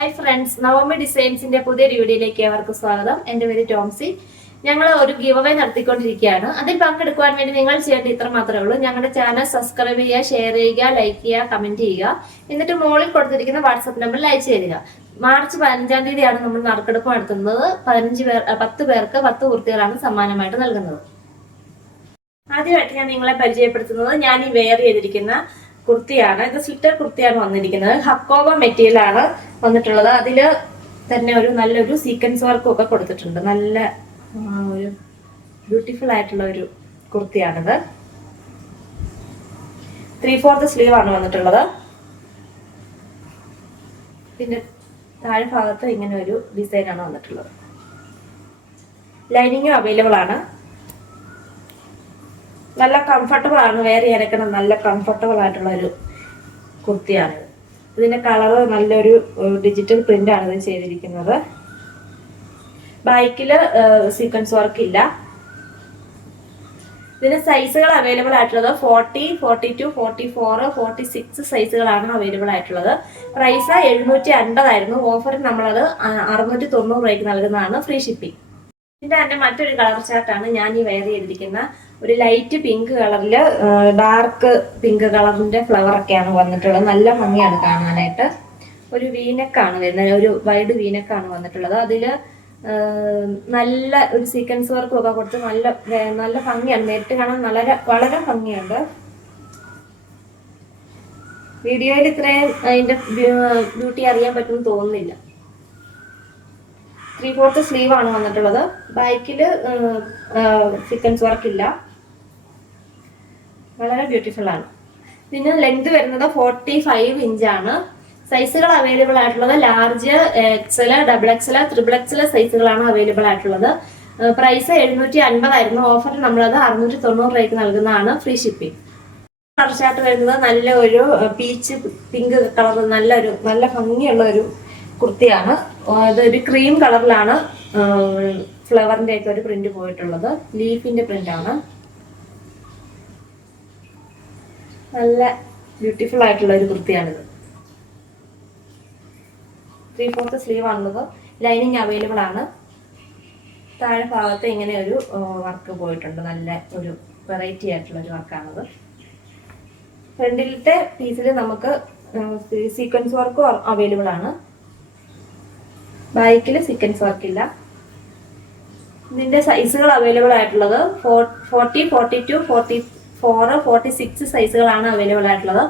Hi friends Navami ഡിസൈൻസിന്റെ പുതിയൊരു വീഡിയോയിലേക്ക് അവർക്ക് സ്വാഗതം. എന്റെ പേര് ടോംസി. ഞങ്ങൾ ഒരു ഗിവ് അവേ നടത്തിക്കൊണ്ടിരിക്കുകയാണ്. അതിൽ പങ്കെടുക്കുവാൻ വേണ്ടി നിങ്ങൾ ചെയ്യേണ്ടത് ഇത്ര മാത്രമേ ഉള്ളൂ. ഞങ്ങളുടെ ചാനൽ സബ്സ്ക്രൈബ് ചെയ്യുക ഷെയർ ചെയ്യുക ലൈക്ക് ചെയ്യുക കമന്റ് ചെയ്യുക. എന്നിട്ട് മുകളിൽ കൊടുത്തിരിക്കുന്ന വാട്സപ്പ് നമ്പറിൽ അയച്ചു തരിക. മാർച്ച് പതിനഞ്ചാം തീയതിയാണ് നമ്മൾ നറുക്കെടുപ്പ് നടത്തുന്നത്. പതിനഞ്ച് പേർ പത്ത് പേർക്ക് പത്ത് കുർത്തികളാണ് സമ്മാനമായിട്ട് നൽകുന്നത്. ആദ്യമായിട്ട് ഞാൻ നിങ്ങളെ പരിചയപ്പെടുത്തുന്നത് ഞാൻ ഈ വെയർ ചെയ്തിരിക്കുന്ന കുർത്തിയാണ്. ഇത് സ്ലിറ്റർ കുർത്തിയാണ് വന്നിരിക്കുന്നത്. ഹക്കോബ മെറ്റീരിയൽ ആണ് വന്നിട്ടുള്ളത്. അതിൽ തന്നെ ഒരു നല്ലൊരു സീക്വൻസ് വർക്കും ഒക്കെ കൊടുത്തിട്ടുണ്ട്. നല്ല ഒരു ബ്യൂട്ടിഫുൾ ആയിട്ടുള്ള ഒരു കുർത്തിയാണിത്. ത്രീ ഫോർത്ത് സ്ലീവ് ആണ് വന്നിട്ടുള്ളത്. പിന്നെ താഴെ ഭാഗത്ത് ഇങ്ങനെ ഒരു ഡിസൈൻ ആണ് വന്നിട്ടുള്ളത്. ലൈനിങ്ങും അവൈലബിൾ ആണ്. നല്ല കംഫർട്ടബിൾ ആണ്. വേറെ ചെയ്യാനൊക്കെ നല്ല കംഫർട്ടബിൾ ആയിട്ടുള്ള ഒരു കുർത്തിയാണ്. ഇതിന്റെ കളർ നല്ലൊരു ഡിജിറ്റൽ പ്രിന്റ് ആണ് ഇത് ചെയ്തിരിക്കുന്നത്. ബാക്കിൽ സീക്വൻസ് വർക്ക് ഇല്ല. ഇതിന് സൈസുകൾ അവൈലബിൾ ആയിട്ടുള്ളത് forty forty two forty four forty six സൈസുകളാണ് available ആയിട്ടുള്ളത് പ്രൈസ് എഴുന്നൂറ്റി അൻപതായിരുന്നു ഓഫറിൽ നമ്മളത് അറുന്നൂറ്റി തൊണ്ണൂറ് രൂപയ്ക്ക് നൽകുന്നതാണ്. ഫ്രീ ഷിപ്പിംഗ് ഇതിന്റെ തന്നെ മറ്റൊരു കളർ ചാർട്ടാണ് ഞാൻ ഈ വെയർ ചെയ്തിരിക്കുന്ന ഒരു ലൈറ്റ് പിങ്ക് കളറിൽ ഡാർക്ക് പിങ്ക് കളറിന്റെ ഫ്ലവർ ഒക്കെയാണ് വന്നിട്ടുള്ളത്. നല്ല ഭംഗിയാണ് കാണാനായിട്ട്. ഒരു വീനക്കാണ് വരുന്നത്. ഒരു വൈഡ് വീനക്കാണ് വന്നിട്ടുള്ളത്. അതിൽ ആ, നല്ല ഒരു സീക്വൻസ് വർക്ക് ഒക്കെ കൊടുത്ത് നല്ല നല്ല ഭംഗിയാണ്. നേരിട്ട് കാണാൻ വളരെ വളരെ ഭംഗിയുണ്ട്. വീഡിയോയിൽ ഇത്രയും അതിന്റെ ബ്യൂട്ടി അറിയാൻ പറ്റുമെന്ന് തോന്നുന്നില്ല. ത്രീ ഫോർത്ത് സ്ലീവ് ആണ് വന്നിട്ടുള്ളത്. ബാക്കിൽ സീക്വൻസ് വർക്ക് ഇല്ല. വളരെ ബ്യൂട്ടിഫുൾ ആണ്. ഇതിന് ലെങ്ത് വരുന്നത് ഫോർട്ടി ഫൈവ് ഇഞ്ചാണ് സൈസുകൾ അവൈലബിൾ ആയിട്ടുള്ളത് large XL double XL triple XL സൈസുകളാണ് available ആയിട്ടുള്ളത്. പ്രൈസ് എഴുന്നൂറ്റി അൻപതായിരുന്നു ഓഫറിൽ നമ്മളത് അറുന്നൂറ്റി തൊണ്ണൂറ് രൂപയ്ക്ക് നൽകുന്നതാണ് ഫ്രീ ഷിപ്പിംഗ് കളർ ചാർട്ട് വരുന്നത് നല്ല ഒരു പീച്ച് പിങ്ക് കളർ നല്ലൊരു നല്ല ഭംഗിയുള്ള ഒരു കുർത്തിയാണ്. അതൊരു ക്രീം കളറിലാണ് ഫ്ലവറിന്റെ ഒക്കെ ഒരു പ്രിന്റ് പോയിട്ടുള്ളത്. ലീഫിന്റെ പ്രിന്റ് ആണ്. നല്ല ബ്യൂട്ടിഫുൾ ആയിട്ടുള്ള ഒരു കുർത്തിയാണിത്. ത്രീ ഫോർത്ത് സ്ലീവ് ആണുള്ളത്. ലൈനിങ് അവൈലബിൾ ആണ്. താഴെ ഭാഗത്ത് ഇങ്ങനെ ഒരു വർക്ക് പോയിട്ടുണ്ട്. നല്ല ഒരു വെറൈറ്റി ആയിട്ടുള്ള ഒരു വർക്കാണത് ഫ്രണ്ടിലത്തെ പീസിൽ നമുക്ക് സീക്വൻസ് വർക്ക് അവൈലബിൾ ആണ്. ബാക്കിൽ സീക്വൻസ് വർക്ക് ഇല്ല. ഇതിന്റെ സൈസുകൾ അവൈലബിൾ ആയിട്ടുള്ളത് forty forty two forty four forty six സൈസുകളാണ് available ആയിട്ടുള്ളത്.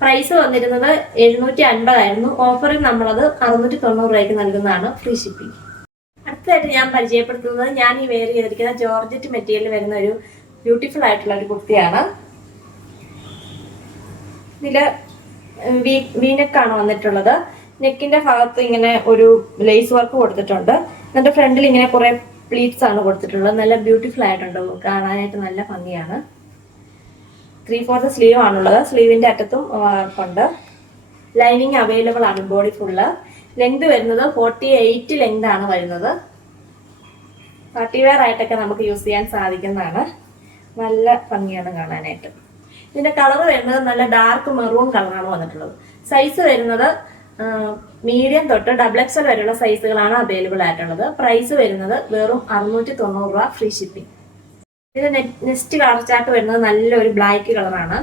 പ്രൈസ് വന്നിരുന്നത് എഴുന്നൂറ്റി അൻപതായിരുന്നു ഓഫറിൽ നമ്മളത് അറുന്നൂറ്റി തൊണ്ണൂറ് രൂപയ്ക്ക് നൽകുന്നതാണ് ഫ്രീ ഷിപ്പിംഗ് അടുത്തതായിട്ട് ഞാൻ പരിചയപ്പെടുത്തുന്നത് ഞാൻ ഈ വെയർ ചെയ്തിരിക്കുന്ന ജോർജറ്റ് മെറ്റീരിയൽ വരുന്ന ഒരു ബ്യൂട്ടിഫുൾ ആയിട്ടുള്ള ഒരു കുർത്തിയാണ്. ഇതിൽ വീനക്കാണ് വന്നിട്ടുള്ളത്. നെക്കിന്റെ ഭാഗത്ത് ഇങ്ങനെ ഒരു ലേസ് വർക്ക് കൊടുത്തിട്ടുണ്ട്. എന്നിട്ട് ഫ്രണ്ടിൽ ഇങ്ങനെ കുറെ പ്ലീറ്റ്സ് ആണ് കൊടുത്തിട്ടുള്ളത്. നല്ല ബ്യൂട്ടിഫുൾ ആയിട്ടുണ്ട്. കാണാനായിട്ട് നല്ല ഭംഗിയാണ്. ത്രീ ഫോർത്ത് സ്ലീവ് ആണുള്ളത്. സ്ലീവിന്റെ അറ്റത്തും വർക്കുണ്ട് ലൈനിങ് അവൈലബിൾ ആണ് ബോഡി ഫുള്ള് ലെങ്ത് വരുന്നത് ഫോർട്ടി എയ്റ്റ് ലെങ്ത് ആണ് വരുന്നത്. പാർട്ടി വെയർ ആയിട്ടൊക്കെ നമുക്ക് യൂസ് ചെയ്യാൻ സാധിക്കുന്നതാണ്. നല്ല ഭംഗിയാണ് കാണാനായിട്ട്. ഇതിന്റെ കളർ വരുന്നത് നല്ല ഡാർക്ക് മെറൂൺ കളറാണ് വന്നിട്ടുള്ളത്. സൈസ് വരുന്നത് മീഡിയം തൊട്ട് ഡബിൾ എക്സൽ വരെയുള്ള സൈസുകളാണ് അവൈലബിൾ ആയിട്ടുള്ളത്. പ്രൈസ് വരുന്നത് വെറും അറുന്നൂറ്റി തൊണ്ണൂറ് രൂപ ഫ്രീ ഷിപ്പിംഗ് ഇത് നെക്സ്റ്റ് കളർ ചാർട്ട് വരുന്നത് നല്ലൊരു ബ്ലാക്ക് കളറാണ്.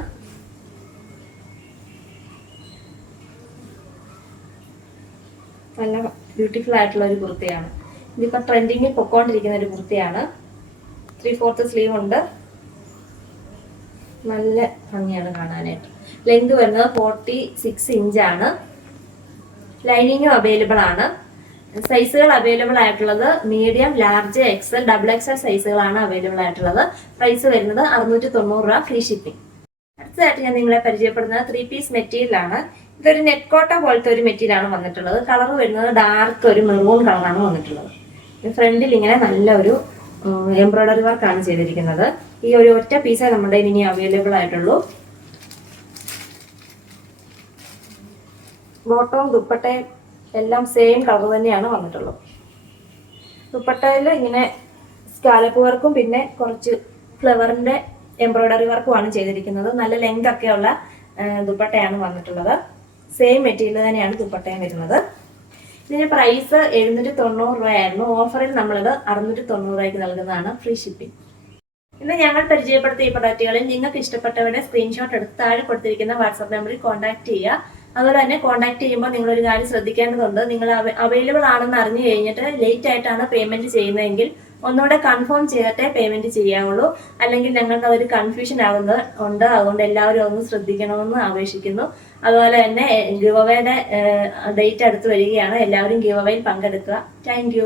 നല്ല ബ്യൂട്ടിഫുൾ ആയിട്ടുള്ള ഒരു കുർത്തയാണ്. ഇതിപ്പോ ട്രെൻഡിങ്ങിൽ പൊക്കോണ്ടിരിക്കുന്ന ഒരു കുർത്തയാണ്. ത്രീ ഫോർത്ത് സ്ലീവ് ഉണ്ട്. നല്ല ഭംഗിയാണ് കാണാനായിട്ട്. ലെങ്ത് വരുന്നത് ഫോർട്ടി സിക്സ് ഇഞ്ചാണ് ലൈനിങ്ങും അവൈലബിൾ ആണ്. സൈസുകൾ അവൈലബിൾ ആയിട്ടുള്ളത് medium large XL double XL സൈസുകളാണ് available ആയിട്ടുള്ളത് പ്രൈസ് വരുന്നത് അറുന്നൂറ്റി തൊണ്ണൂറ് രൂപ ഫ്രീ ഷിപ്പിംഗ് അടുത്തതായിട്ട് ഞാൻ നിങ്ങളെ പരിചയപ്പെടുന്നത് ത്രീ പീസ് മെറ്റീരിയൽ ആണ്. ഇതൊരു നെറ്റ് കോട്ട പോലത്തെ ഒരു മെറ്റീരിയൽ ആണ് വന്നിട്ടുള്ളത്. കളർ വരുന്നത് ഡാർക്ക് ഒരു മെറൂൺ കളറാണ് വന്നിട്ടുള്ളത്. ഫ്രണ്ടിൽ ഇങ്ങനെ നല്ല ഒരു എംബ്രോയിഡറി വർക്കാണ് ചെയ്തിരിക്കുന്നത്. ഈ ഒരു ഒറ്റ പീസേ നമ്മുടെ ഇനി അവൈലബിൾ ആയിട്ടുള്ളൂ. ബോട്ടവും ദുപ്പട്ടയും എല്ലാം സെയിം കളർ തന്നെയാണ് വന്നിട്ടുള്ളത്. ദുപ്പട്ടയിൽ ഇങ്ങനെ സ്കാലപ്പ് വർക്കും പിന്നെ കുറച്ച് ഫ്ലവറിന്റെ എംബ്രോയിഡറി വർക്കുമാണ് ചെയ്തിരിക്കുന്നത്. നല്ല ലെങ്ത് ഒക്കെയുള്ള ദുപ്പട്ടയാണ് വന്നിട്ടുള്ളത്. സെയിം മെറ്റീരിയൽ തന്നെയാണ് ദുപ്പട്ടയും വരുന്നത്. ഇതിന്റെ പ്രൈസ് എഴുന്നൂറ്റി തൊണ്ണൂറ് രൂപയായിരുന്നു. ഓഫറിൽ നമ്മളിത് അറുന്നൂറ്റി തൊണ്ണൂറ് രൂപയ്ക്ക് നൽകുന്നതാണ് ഫ്രീ ഷിപ്പിംഗ് ഇന്ന് ഞങ്ങൾ പരിചയപ്പെടുത്തിയ ഈ പ്രൊഡക്റ്റുകളിൽ നിങ്ങൾക്ക് ഇഷ്ടപ്പെട്ടവരുടെ സ്ക്രീൻഷോട്ട് എടുത്ത് താഴെ കൊടുത്തിരിക്കുന്ന വാട്സാപ്പ് നമ്പറിൽ കോൺടാക്ട് ചെയ്യുക. അതുപോലെ തന്നെ കോൺടാക്ട് ചെയ്യുമ്പോൾ നിങ്ങൾ ഒരു കാര്യം ശ്രദ്ധിക്കേണ്ടതുണ്ട്. നിങ്ങൾ അവൈലബിൾ ആണെന്ന് അറിഞ്ഞു കഴിഞ്ഞിട്ട് ലേറ്റ് ആയിട്ടാണ് പേയ്മെന്റ് ചെയ്യുന്നതെങ്കിൽ ഒന്നുകൂടെ കൺഫേം ചെയ്തിട്ടേ പേയ്മെന്റ് ചെയ്യാവുള്ളൂ. അല്ലെങ്കിൽ ഞങ്ങൾക്ക് അതൊരു കൺഫ്യൂഷൻ ആകുന്നത് ഉണ്ട്. അതുകൊണ്ട് എല്ലാവരും ഒന്ന് ശ്രദ്ധിക്കണമെന്ന് ആവേശിക്കുന്നു അതുപോലെ തന്നെ ഗിവ് അവയുടെ ഡേറ്റ് അടുത്ത് വരികയാണ്. എല്ലാവരും ഗിവ് പങ്കെടുക്കുക. താങ്ക്